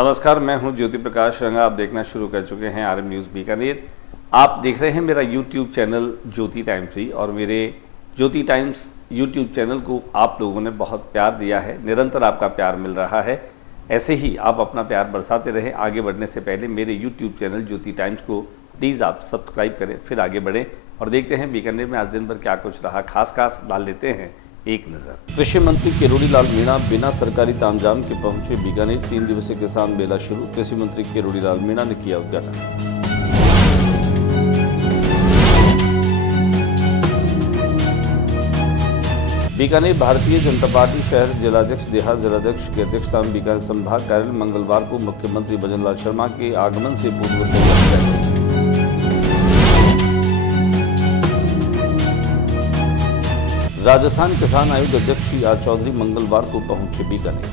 नमस्कार, मैं हूं ज्योति प्रकाश रंगा। आप देखना शुरू कर चुके हैं आरएम न्यूज़ बीकानेर। आप देख रहे हैं मेरा यूट्यूब चैनल ज्योति टाइम्स भी, और मेरे ज्योति टाइम्स यूट्यूब चैनल को आप लोगों ने बहुत प्यार दिया है, निरंतर आपका प्यार मिल रहा है। ऐसे ही आप अपना प्यार बरसाते रहें। आगे बढ़ने से पहले मेरे यूट्यूब चैनल ज्योति टाइम्स को प्लीज़ आप सब्सक्राइब करें, फिर आगे बढ़ें और देखते हैं बीकानेर में आज दिन भर क्या कुछ रहा। खास डाल लेते हैं एक नजर। कृषि मंत्री किरोड़ीलाल मीणा बिना सरकारी तामझाम के पहुंचे बीकानेर। 3 दिवसीय किसान मेला शुरू। कृषि मंत्री किरोड़ीलाल मीणा ने किया उद्घाटन। बीकानेर भारतीय जनता पार्टी शहर जिलाध्यक्ष देहात जिलाध्यक्ष की अध्यक्षता में बीकानेर संभाग कार्यालय मंगलवार को मुख्यमंत्री भजनलाल शर्मा के आगमन से पूर्व तैयारी। राजस्थान किसान आयोग अध्यक्ष श्री आर चौधरी मंगलवार को पहुंचे बीकानेर।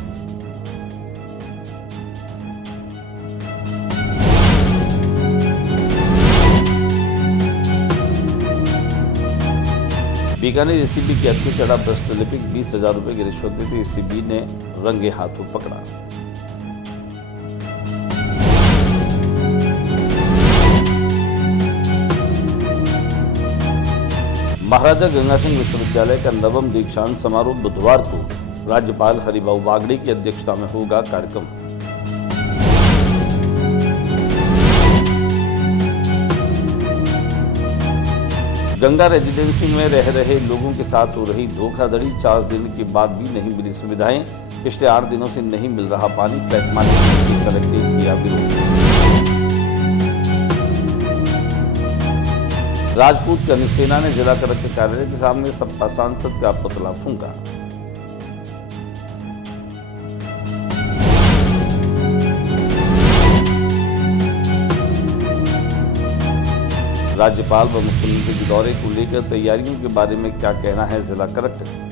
बीकानेर एसीबी के हत्या चढ़ा भ्रष्ट लिपिक 20,000 रुपए की रिश्वत देते एसीबी ने रंगे हाथों पकड़ा। महाराजा गंगा सिंह विश्वविद्यालय का नवम दीक्षांत समारोह बुधवार को राज्यपाल हरिभाऊ बागड़ी की अध्यक्षता में होगा कार्यक्रम। गंगा रेजिडेंसी में रह रहे लोगों के साथ हो रही धोखाधड़ी। 4 दिन के बाद भी नहीं मिली सुविधाएं। पिछले 8 दिनों से नहीं मिल रहा पानी। फ्लैट मालिक ने कलेक्टर किया विरोध। राजपूत कर्मी सेना ने जिला कलेक्टर कार्यालय के सामने सपा सांसद का पुतला फूंका। राज्यपाल व मुख्यमंत्री के दौरे को लेकर तैयारियों के बारे में क्या कहना है जिला कलेक्टर।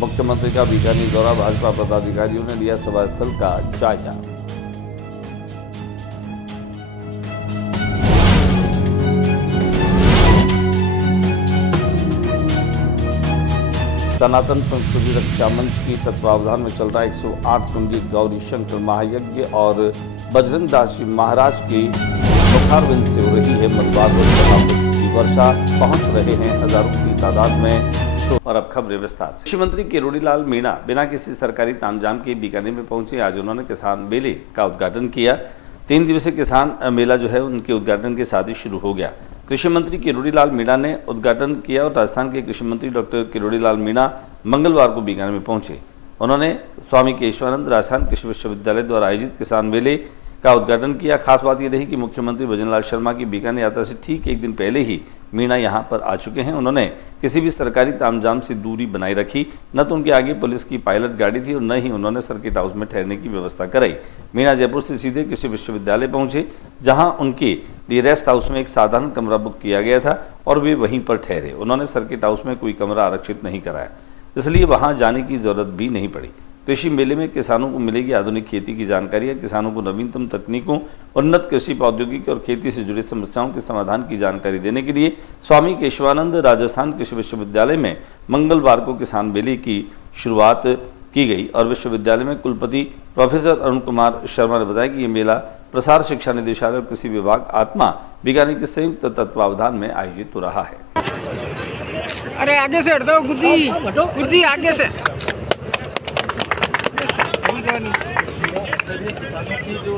मुख्यमंत्री का बीकानेर दौरा। भाजपा पदाधिकारियों ने लिया सभा स्थल का जायजा। सनातन संस्कृति रक्षा मंच की तत्वावधान में चल रहा 108 कुंडी गौरी शंकर महायज्ञ और बजरंग दास जी महाराज की मुखारविंद से हो रही है मतदान की वर्षा। पहुंच रहे हैं हजारों की तादाद में। और अब खबरें विस्तार से। कृषि मंत्री किरोड़ीलाल मीणा बिना किसी सरकारी तामझाम के बीकानेर में पहुंचे। आज उन्होंने किसान मेले का उद्घाटन किया। 3 दिवसीय किसान मेला जो है उनके उद्घाटन के साथ ही शुरू हो गया। कृषि मंत्री किरोड़ीलाल मीणा ने उद्घाटन किया और राजस्थान के कृषि मंत्री डॉक्टर किरोड़ीलाल मीणा मंगलवार को बीकानेर में पहुंचे। उन्होंने स्वामी केशवानंद राजस्थान कृषि विश्वविद्यालय द्वारा आयोजित किसान मेले का उद्घाटन किया। खास बात यह रही कि मुख्यमंत्री भजनलाल शर्मा की बीकानेर यात्रा से ठीक 1 दिन पहले ही मीणा यहां पर आ चुके हैं। उन्होंने किसी भी सरकारी तामझाम से दूरी बनाई रखी। न तो उनके आगे पुलिस की पायलट गाड़ी थी और न ही उन्होंने सर्किट हाउस में ठहरने की व्यवस्था कराई। मीणा जयपुर से सीधे कृषि विश्वविद्यालय पहुंचे, जहां उनके लिए रेस्ट हाउस में एक साधारण कमरा बुक किया गया था और वे वहीं पर ठहरे। उन्होंने सर्किट हाउस में कोई कमरा आरक्षित नहीं कराया, इसलिए वहां जाने की जरूरत भी नहीं पड़ी। कृषि मेले में किसानों को मिलेगी आधुनिक खेती की जानकारी। किसानों को नवीनतम तकनीकों, उन्नत कृषि प्रौद्योगिकी और खेती से जुड़ी समस्याओं के समाधान की जानकारी देने के लिए स्वामी केशवानंद राजस्थान कृषि विश्वविद्यालय में मंगलवार को किसान मेले की शुरुआत की गई। और विश्वविद्यालय में कुलपति प्रोफेसर अरुण कुमार शर्मा ने बताया कि ये मेला प्रसार शिक्षा निदेशालय और कृषि विभाग आत्मा बीकानेर के संयुक्त तत्वावधान में आयोजित हो रहा है। अरे आगे से हट दो गुरुजी आगे से। सर, ये किसानों की जो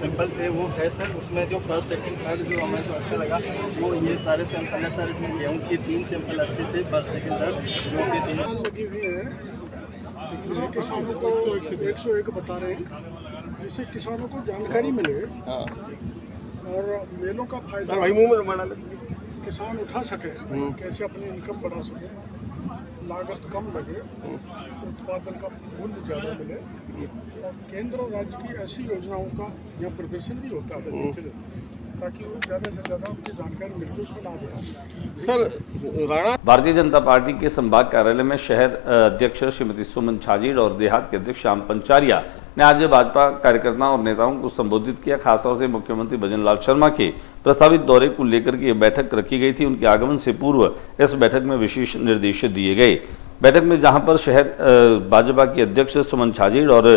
सैंपल थे वो है सर, उसमें जो फर्स्ट सेकंड थर्ड जो हमें जो अच्छा लगा वो ये सारे सैंपल है सर। इसमें गेहूँ के 3 सैंपल अच्छे थे, फर्स्ट सेकंड थर्ड जो कि 3 लगी हुई है। इससे किसानों को 101 बता रहे हैं, जिससे किसानों को जानकारी मिले और मेलों का फायदा किसान उठा सके, कैसे अपनी इनकम बढ़ा सके, लागत कम लगे, उत्पादन का मूल्य ज़्यादा मिले और केंद्र और राज्य की ऐसी योजनाओं का यहाँ प्रदर्शन भी होता है ताकि वो ज़्यादा से ज़्यादा उनकी जानकारी मिलकर उसको लाभ उठा सर राणा। भारतीय जनता पार्टी के संभाग कार्यालय में शहर अध्यक्ष श्रीमती सुमन छाजीड़ और देहात के अध्यक्ष श्याम पंचारिया ने आज भाजपा कार्यकर्ताओं और नेताओं को संबोधित किया। खासतौर से मुख्यमंत्री भजनलाल शर्मा के प्रस्तावित दौरे को लेकर के यह बैठक रखी गई थी। उनके आगमन से पूर्व इस बैठक में विशेष निर्देश दिए गए। बैठक में जहां पर शहर भाजपा के अध्यक्ष सुमन छाजेड़ और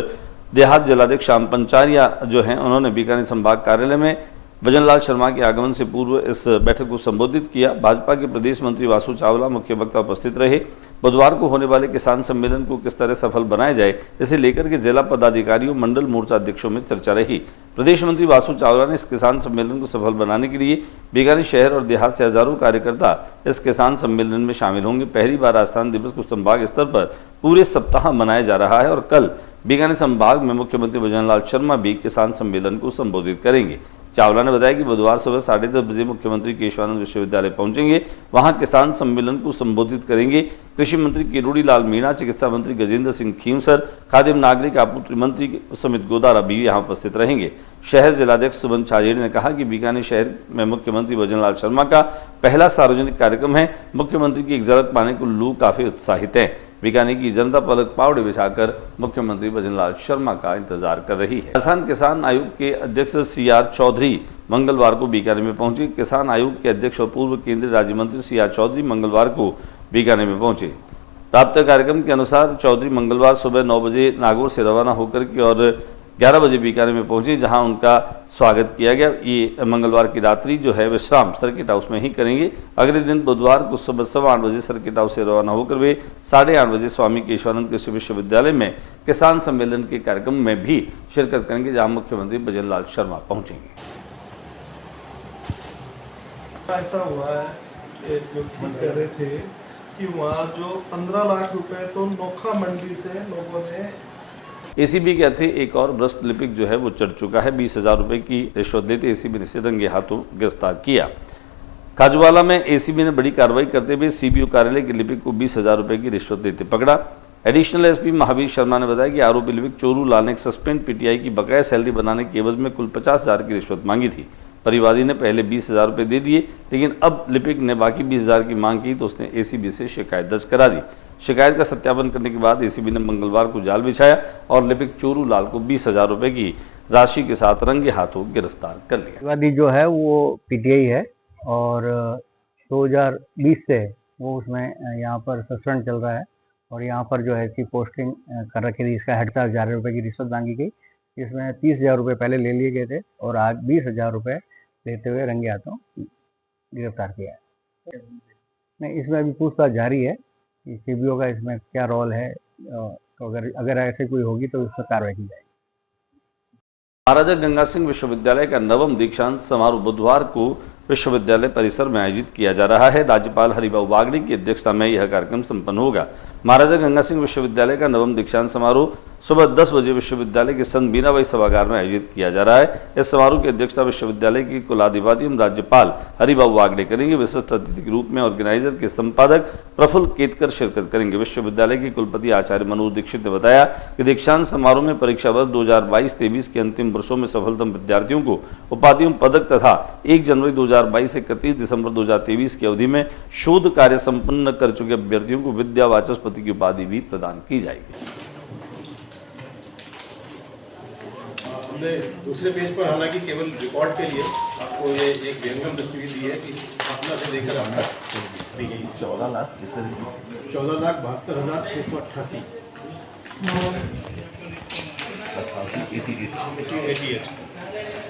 देहात जिलाध्यक्ष श्याम पंचारिया जो हैं, उन्होंने बीकानेर संभाग कार्यालय में भजनलाल शर्मा के आगमन से पूर्व इस बैठक को संबोधित किया। भाजपा के प्रदेश मंत्री वासु चावला मुख्य वक्ता उपस्थित रहे। बुधवार को होने वाले किसान सम्मेलन को किस तरह सफल बनाया जाए, इसे लेकर के जिला पदाधिकारियों, मंडल मोर्चा अध्यक्षों में चर्चा रही। प्रदेश मंत्री वासु चावला ने इस किसान सम्मेलन को सफल बनाने के लिए बीकानेर शहर और देहात से हजारों कार्यकर्ता इस किसान सम्मेलन में शामिल होंगे। पहली बार राजस्थान दिवस को संभाग स्तर पर पूरे सप्ताह मनाया जा रहा है और कल बीकानेर संभाग में मुख्यमंत्री भजनलाल शर्मा भी किसान सम्मेलन को संबोधित करेंगे। चावला ने बताया कि बुधवार सुबह 10:30 बजे मुख्यमंत्री केशवानंद विश्वविद्यालय पहुंचेंगे, वहां किसान सम्मेलन को संबोधित करेंगे। कृषि मंत्री किरोड़ी लाल मीणा, चिकित्सा मंत्री गजेंद्र सिंह खींवसर, खाद्य एवं नागरिक आपूर्ति मंत्री सुमित गोदारा भी यहां उपस्थित रहेंगे। शहर जिलाध्यक्ष सुमन छाजेड़ ने कहा कि बीकानेर शहर में मुख्यमंत्री भजनलाल शर्मा का पहला सार्वजनिक कार्यक्रम है। मुख्यमंत्री की एक झलक पाने को लोग काफी उत्साहित हैं। बीकानेर की जनता पलक पावड़े बिछाकर मुख्यमंत्री भजनलाल शर्मा का इंतजार कर रही है। राजस्थान किसान आयोग के अध्यक्ष CR चौधरी मंगलवार को बीकानेर में पहुंचे। किसान आयोग के अध्यक्ष और पूर्व केंद्रीय राज्य मंत्री CR चौधरी मंगलवार को बीकानेर में पहुंचे। प्राप्त कार्यक्रम के अनुसार चौधरी मंगलवार सुबह 9 बजे नागौर से रवाना होकर के और 11 बजे बीकानेर में पहुंचे, जहां उनका स्वागत किया गया। ये मंगलवार की रात्रि जो है विश्राम सर्किट हाउस में ही करेंगे। अगले दिन बुधवार को सुबह 8:15 बजे सर्किट हाउस से रवाना होकर वे 8:30 बजे स्वामी केशवानंद कृषि विश्वविद्यालय में किसान सम्मेलन के कार्यक्रम में भी शिरकत करेंगे, जहां मुख्यमंत्री भजनलाल शर्मा पहुंचेंगे। ऐसा हुआ है जो कह रहे थे कि वहाँ जो 15 लाख रुपए तो नोखा मंडी से लोगों ने एसीबी के हथे एक और भ्रष्ट लिपिक जो है वो चढ़ चुका है। 20,000 रुपए की रिश्वत लेते एसीबी ने इसे रंगे हाथों गिरफ्तार किया। खाजूवाला में एसीबी ने बड़ी कार्रवाई करते हुए सीबीओ कार्यालय के लिपिक को 20,000 रुपए की रिश्वत लेते पकड़ा। एडिशनल एसपी महावीर शर्मा ने बताया कि आरोपी लिपिक चोरू लाल ने सस्पेंड पीटीआई की बकाया सैलरी बनाने के एवज में कुल 50,000 की रिश्वत मांगी थी। परिवादी ने पहले 20,000 रुपए दे दिए, लेकिन अब लिपिक ने बाकी 20,000 की मांग की तो उसने एसीबी से शिकायत दर्ज करा दी। शिकायत का सत्यापन करने के बाद एसीबी ने मंगलवार को जाल बिछाया और लिपिक चोरू लाल को 20,000 रुपए की राशि के साथ रंगे हाथों गिरफ्तार कर लिया। परिवादी जो है वो पीटीआई है और 2020 से वो उसमें यहाँ पर सस्पेंड चल रहा है और यहाँ पर जो है इसकी पोस्टिंग कर रखी थी। इसका 11,000 रुपये की रिश्वत मांगी गई, इसमें 30,000 रुपये पहले ले लिए गए थे और आज 20,000 रुपये लेते हुए रंगे हाथों गिरफ्तार किया है। नहीं, इसमें अभी पूछताछ जारी है कि सीबीओ का इसमें क्या रोल है, तो अगर ऐसे कोई होगी तो उस पर कार्रवाई की जाएगी। महाराजा गंगा सिंह विश्वविद्यालय का 9वां दीक्षांत समारोह बुधवार को विश्वविद्यालय परिसर में आयोजित किया जा रहा है। राज्यपाल हरिभाऊ बागड़ी की अध्यक्षता में यह कार्यक्रम संपन्न होगा। महाराजा गंगा सिंह विश्वविद्यालय का 9वां दीक्षांत समारोह सुबह 10 बजे विश्वविद्यालय के संत बीनाबाई सभागार में आयोजित किया जा रहा है। इस समारोह की अध्यक्षता विश्वविद्यालय के कुलाधिपति एवं राज्यपाल हरिभाऊ बागड़े करेंगे। विशिष्ट अतिथि के रूप में ऑर्गेनाइजर के संपादक प्रफुल्ल केतकर शिरकत करेंगे। विश्वविद्यालय के कुलपति आचार्य मनोज दीक्षित ने बताया कि दीक्षांत समारोह में परीक्षा वर्ष 2022-23 के अंतिम वर्षों में सफलतम विद्यार्थियों को उपाधियों, पदक तथा 1 जनवरी 2022 से 31 दिसंबर 2023 की अवधि में शोध कार्य संपन्न कर चुके अभ्यर्थियों को विद्या वाचस्पति की उपाधि भी प्रदान की जाएगी। हमने दूसरे पेज पर हालांकि केवल रिकॉर्ड के लिए आपको ये एक व्यंगम तस्वीर दी है कि अपना से लेकर आपका 14,72,688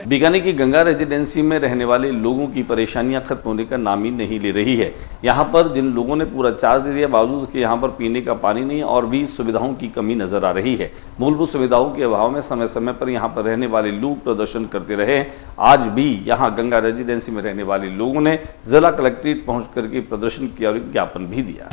बीकानेर की गंगा रेजिडेंसी में रहने वाले लोगों की परेशानियां खत्म होने का नाम ही नहीं ले रही है। यहां पर जिन लोगों ने पूरा चार्ज दे दिया, बावजूद उसके यहां पर पीने का पानी नहीं और भी सुविधाओं की कमी नजर आ रही है। मूलभूत सुविधाओं के अभाव में समय समय पर यहां पर रहने वाले लोग प्रदर्शन करते रहे हैं। आज भी यहां गंगा रेजिडेंसी में रहने वाले लोगों ने जिला कलेक्ट्रेट पहुंच करके प्रदर्शन किया और एक ज्ञापन भी दिया।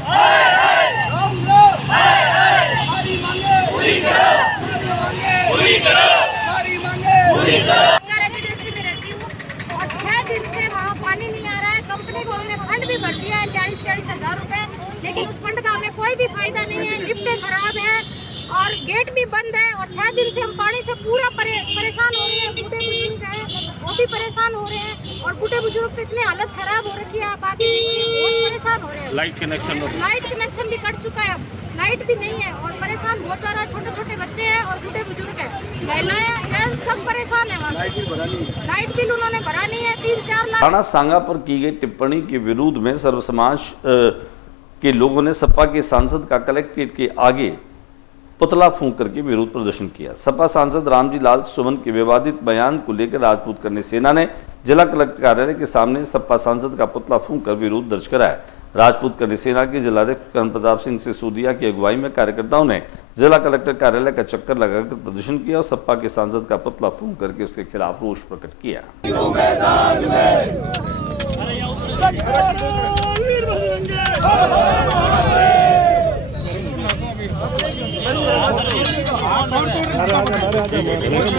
और 6 दिन से वहाँ पानी नहीं आ रहा है। कंपनी को हमने फंड भी भर दिया है 40,000 रुपए, लेकिन उस फंड का हमें कोई भी फायदा नहीं है। लिफ्टें खराब है और गेट भी बंद है और 6 दिन से हम पानी से पूरा परेशान हो रहे हैं। बूढ़े बुजुर्ग हैं वो भी परेशान हो रहे हैं और बूढ़े बुजुर्ग तो इतनी हालत खराब हो रखी है, आप आगे बहुत परेशान हो रहे हैं। लाइट कनेक्शन भी कट चुका है। लाइट भी नहीं है और परेशान बहुत सारा, छोटे छोटे बच्चे हैं और बूढ़े बुजुर्ग हैं, महिलाएं, जेंट्स सब परेशान है। लाइट बिल उन्होंने भरा नहीं है, 3-4 लाख। राणा सांगा पर की गई टिप्पणी के विरोध में सर्व समाज के लोगों ने सपा के सांसद का कलेक्ट्रेट के आगे पुतला फूंक करके विरोध प्रदर्शन किया। सपा सांसद रामजी लाल सुमन के विवादित बयान को लेकर राजपूत करनी सेना ने जिला कलेक्टर कार्यालय के सामने सपा सांसद का पुतला फूंक कर विरोध दर्ज कराया। राजपूत करनी सेना के जिलाध्यक्ष कर्ण प्रताप सिंह सिसोदिया की अगुवाई में कार्यकर्ताओं ने जिला कलेक्टर कार्यालय का चक्कर लगाकर प्रदर्शन किया और सपा के सांसद का पुतला फूंक करके उसके खिलाफ रोष प्रकट किया।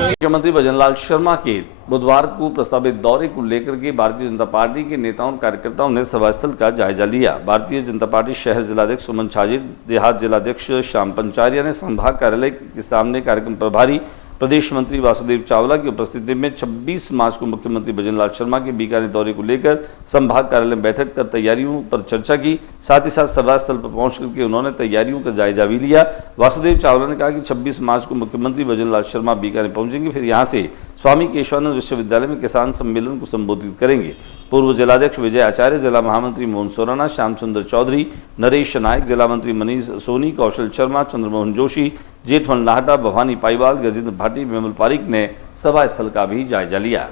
मुख्यमंत्री भजनलाल शर्मा के बुधवार को प्रस्तावित दौरे को लेकर के भारतीय जनता पार्टी के नेताओं और कार्यकर्ताओं ने सभा स्थल का जायजा लिया। भारतीय जनता पार्टी शहर जिलाध्यक्ष सुमन छाजिर, देहात जिलाध्यक्ष श्याम पंचारिया ने संभाग कार्यालय के सामने कार्यक्रम प्रभारी प्रदेश मंत्री वासुदेव चावला की उपस्थिति में 26 मार्च को मुख्यमंत्री भजनलाल शर्मा के बीकानेर दौरे को लेकर संभाग कार्यालय में बैठक कर तैयारियों पर चर्चा की। साथ ही साथ सभा स्थल पर पहुंच करके उन्होंने तैयारियों का जायजा भी लिया। वासुदेव चावला ने कहा कि 26 मार्च को मुख्यमंत्री भजनलाल शर्मा बीकानेर पहुंचेंगे, फिर यहां से स्वामी केशवानंद विश्वविद्यालय में किसान सम्मेलन को संबोधित करेंगे। पूर्व जिलाध्यक्ष विजय आचार्य, जिला महामंत्री मोहन सोराना, श्याम सुंदर चौधरी, नरेश नायक, जिला मंत्री मनीष सोनी, कौशल शर्मा, चंद्रमोहन जोशी, जेठमल नाहटा, भवानी पाईवाल, गजेंद्र भाटी, विमल पारिक ने सभा स्थल का भी जायजा लिया।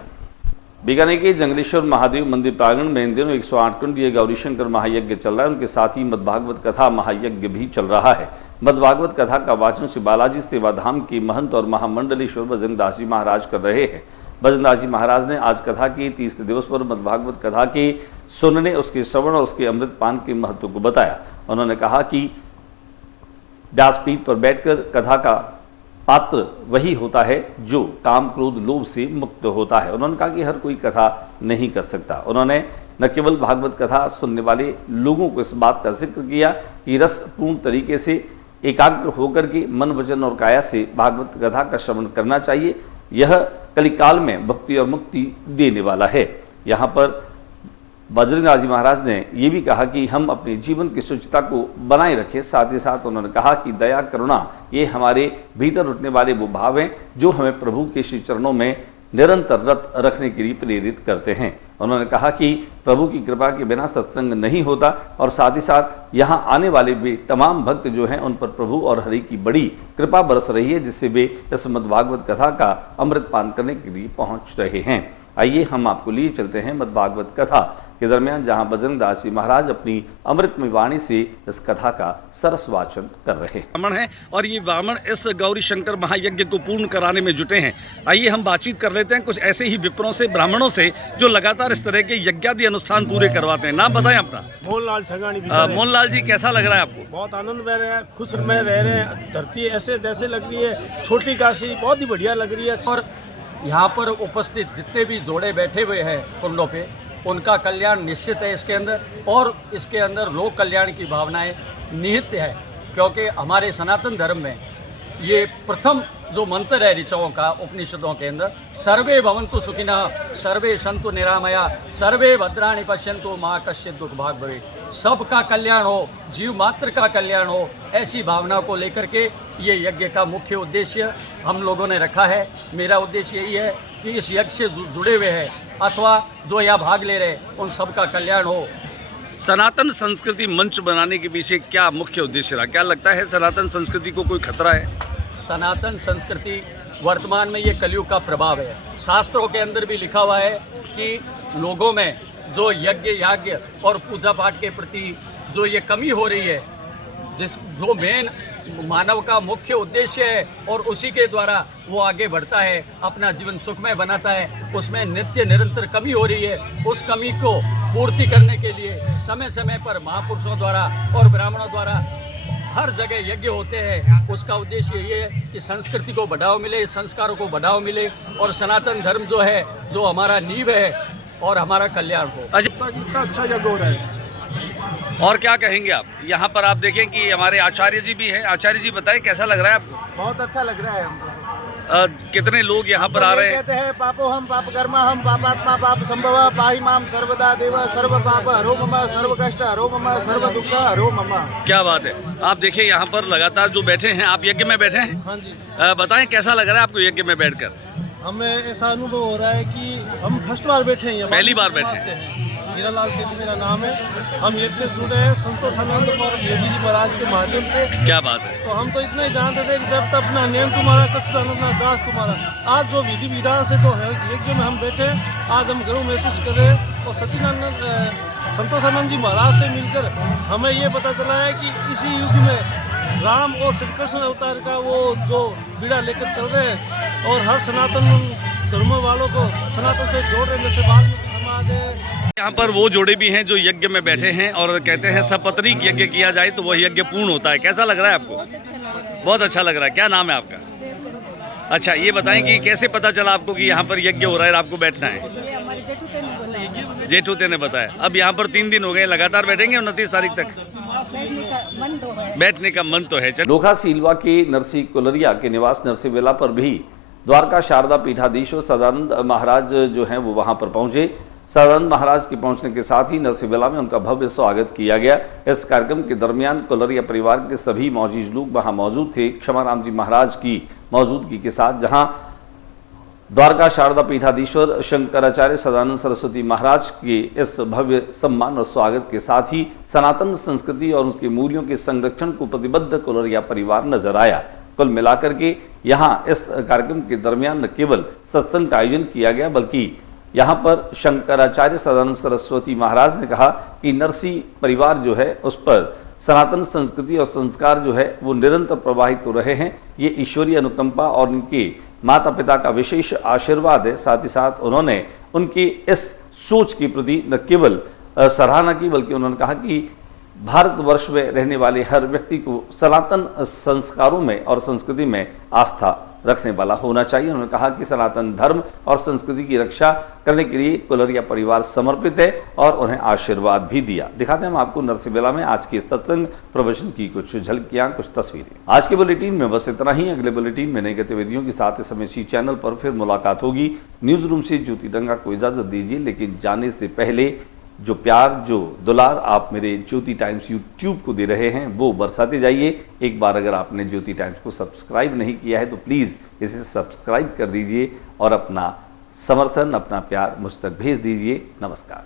बीकानेर के जंगलेश्वर महादेव मंदिर प्रांगण में इन दिनों 108 कुंडीय गौरीशंकर महायज्ञ चल रहा है। उनके साथ ही मद्भागवत कथा महायज्ञ भी चल रहा है। मद्भागवत कथा का वाचन श्री बालाजी सेवाधाम के महंत और महामंडलेश्वर भजनदास जी महाराज कर रहे हैं। भजनदास जी महाराज ने आज कथा के 30 दिवस पर मद्भागवत कथा के सुनने, उसके श्रवण और उसके अमृत पान के महत्व को बताया। उन्होंने कहा कि व्यासपीठ पर बैठकर कथा का पात्र वही होता है जो काम, क्रोध, लोभ से मुक्त होता है। उन्होंने कहा कि हर कोई कथा नहीं कर सकता। उन्होंने न केवल भागवत कथा सुनने वाले लोगों को इस बात का जिक्र किया कि रसपूर्ण तरीके से एकाग्र होकर के मन, वचन और काया से भागवत कथा का श्रवण करना चाहिए। यह कलिकाल में भक्ति और मुक्ति देने वाला है। यहाँ पर बजरंगनाथ जी महाराज ने ये भी कहा कि हम अपने जीवन की शुचिता को बनाए रखें। साथ ही साथ उन्होंने कहा कि दया, करुणा ये हमारे भीतर उठने वाले वो भाव हैं जो हमें प्रभु के श्री चरणों में निरंतर रत रखने के लिए प्रेरित करते हैं। उन्होंने कहा कि प्रभु की कृपा के बिना सत्संग नहीं होता और साथ ही साथ यहाँ आने वाले वे तमाम भक्त जो हैं उन पर प्रभु और हरि की बड़ी कृपा बरस रही है, जिससे वे इस मद्भागवत कथा का अमृत पान करने के लिए पहुंच रहे हैं। आइए हम आपको लिए चलते हैं मद्भागवत कथा के दरमियान, जहां बजरंगदास जी महाराज अपनी अमृतमय वाणी से इस कथा का सरस वाचन कर रहे हैं। ब्राह्मण है और ये ब्राह्मण इस गौरी शंकर महायज्ञ को पूर्ण कराने में जुटे हैं। आइए हम बातचीत कर लेते हैं कुछ ऐसे ही विप्रों से, ब्राह्मणों से जो लगातार इस तरह के यज्ञादि अनुष्ठान पूरे करवाते हैं। नाम बताएं अपना। मोहनलाल छगानी। मोहनलाल जी, कैसा लग रहा है आपको? बहुत आनंद में रहे हैं, खुश में रह रहे हैं। धरती ऐसे जैसे लग रही है छोटी काशी, बहुत ही बढ़िया लग रही है। और यहाँ पर उपस्थित जितने भी जोड़े बैठे हुए हैं कुंडों पे, उनका कल्याण निश्चित है इसके अंदर, और इसके अंदर लोक कल्याण की भावनाएं निहित है, क्योंकि हमारे सनातन धर्म में ये प्रथम जो मंत्र है ऋचाओं का उपनिषदों के अंदर, सर्वे भवन्तु सुखिनः, सर्वे सन्तु निरामया, सर्वे भद्राणि पश्यन्तु मा कश्चित् दुःख भाग् भवेत्। सबका कल्याण हो, जीव मात्र का कल्याण हो, ऐसी भावना को लेकर के ये यज्ञ का मुख्य उद्देश्य हम लोगों ने रखा है। मेरा उद्देश्य यही है कि इस यज्ञ से जुड़े हुए हैं अथवा जो यहाँ भाग ले रहे हैं उन सबका कल्याण हो। सनातन संस्कृति मंच बनाने के पीछे क्या मुख्य उद्देश्य रहा? क्या लगता है सनातन संस्कृति को कोई खतरा है? सनातन संस्कृति वर्तमान में ये कलयुग का प्रभाव है। शास्त्रों के अंदर भी लिखा हुआ है कि लोगों में जो यज्ञ, याज्ञ और पूजा पाठ के प्रति जो ये कमी हो रही है, जो मेन मानव का मुख्य उद्देश्य है और उसी के द्वारा वो आगे बढ़ता है, अपना जीवन सुखमय बनाता है, उसमें नित्य निरंतर कमी हो रही है। उस कमी को पूर्ति करने के लिए समय समय पर महापुरुषों द्वारा और ब्राह्मणों द्वारा हर जगह यज्ञ होते हैं। उसका उद्देश्य ये है कि संस्कृति को बढ़ावा मिले, संस्कारों को बढ़ावा मिले और सनातन धर्म जो है, जो हमारा नींव है, और हमारा कल्याण हो। इतना अच्छा यज्ञ हो रहा है। और क्या कहेंगे आप? यहाँ पर आप देखें कि हमारे आचार्य जी भी हैं। आचार्य जी बताएं कैसा लग रहा है आपको? बहुत अच्छा लग रहा है हमको। कितने लोग यहाँ पर आ रहे हैं? कहते हैं पापो हम पाप कर्मा हम पापात्मा पाप संभव पाहि माम सर्वदा देव सर्व पाप हरो मम सर्व कष्ट हरो मम सर्व दुख हरो मम। क्या बात है। आप देखिए यहाँ पर लगातार जो बैठे हैं, आप यज्ञ में बैठे हैं? हाँ जी, बताएं कैसा लग रहा है आपको यज्ञ में बैठकर? हमें ऐसा अनुभव हो रहा है कि हम फर्स्ट बार बैठे हैं, पहली बार बैठे से हैं। हीरालाल तेजी मेरा नाम है। हम एक से जुड़े हैं संतोषानंद और योगी जी महाराज के माध्यम से। क्या बात है। तो हम तो इतना ही जानते थे कि जब तक अपना नेम तुम्हारा कच्छ दास तुम्हारा। आज जो विधि विधान से तो है यज्ञ में हम बैठे, आज हम गर्व महसूस कर रहे हैं। और सच्चिदानंद संतोषानंद जी महाराज से मिलकर हमें ये पता चला है कि इसी युग में राम और श्री कृष्ण अवतार का वो जो बीड़ा लेकर चल रहे हैं और हर सनातन धर्म वालों को सनातन से जोड़ रहे हैं। जैसे वाल्मीकि समाज है, यहाँ पर वो जोड़े भी हैं जो यज्ञ में बैठे हैं और कहते हैं सपत्नीक यज्ञ किया जाए तो वह यज्ञ पूर्ण होता है। कैसा लग रहा है आपको? बहुत अच्छा लग रहा है। क्या नाम है आपका? अच्छा, ये बताएं कि कैसे पता चला आपको कि यहाँ पर यज्ञ हो रहा है और आपको बैठना है? जेठूते ने बताया। अब यहाँ पर 3 दिन हो गए, लगातार बैठेंगे 29 तारीख तक? बैठने का मन तो है। नोखा सीलवा के नरसी कोलरिया के निवास नरसिंहवेला पर भी द्वारका शारदा पीठाधीश सदानंद महाराज जो हैं वो वहां पर पहुंचे। सदानंद महाराज के पहुंचने के साथ ही नरसिंहवेला में उनका भव्य स्वागत किया गया। इस कार्यक्रम के दरमियान कोलरिया परिवार के सभी मौजूद लोग वहां मौजूद थे। क्षमाराम जी महाराज की मौजूदगी के साथ जहां द्वारका शारदा पीठाधीश्वर शंकराचार्य सदानंद सरस्वती महाराज के इस भव्य सम्मान और स्वागत के साथ ही सनातन संस्कृति और उसके मूल्यों के संरक्षण को प्रतिबद्ध कोलरिया परिवार नजर आया। कुल मिलाकर के यहाँ इस कार्यक्रम के दरमियान न केवल सत्संग का आयोजन किया गया बल्कि यहाँ पर शंकराचार्य सदानंद सरस्वती महाराज ने कहा कि नरसी परिवार जो है उस पर सनातन संस्कृति और संस्कार जो है वो निरंतर प्रवाहित हो रहे हैं। ये ईश्वरीय अनुकंपा और उनके माता पिता का विशेष आशीर्वाद है। साथ ही साथ उन्होंने उनकी इस सोच के प्रति न केवल सराहना की बल्कि उन्होंने कहा कि भारतवर्ष में रहने वाले हर व्यक्ति को सनातन संस्कारों में और संस्कृति में आस्था रखने वाला होना चाहिए। उन्होंने कहा कि सनातन धर्म और संस्कृति की रक्षा करने के लिए कोलरिया परिवार समर्पित है और उन्हें आशीर्वाद भी दिया। दिखाते हैं हम आपको नरसिंहवेला में आज के सत्संग प्रवचन की कुछ झलकियां, कुछ तस्वीरें। आज के बुलेटिन में बस इतना ही। अगले बुलेटिन में नई गतिविधियों के साथ इस समय इसी चैनल पर फिर मुलाकात होगी। न्यूज रूम से ज्योति दंगा को इजाजत दीजिए, लेकिन जाने से पहले जो प्यार, जो दुलार आप मेरे ज्योति टाइम्स यूट्यूब को दे रहे हैं वो बरसाते जाइए। एक बार अगर आपने ज्योति टाइम्स को सब्सक्राइब नहीं किया है तो प्लीज़ इसे सब्सक्राइब कर दीजिए और अपना समर्थन, अपना प्यार मुझ तक भेज दीजिए। नमस्कार।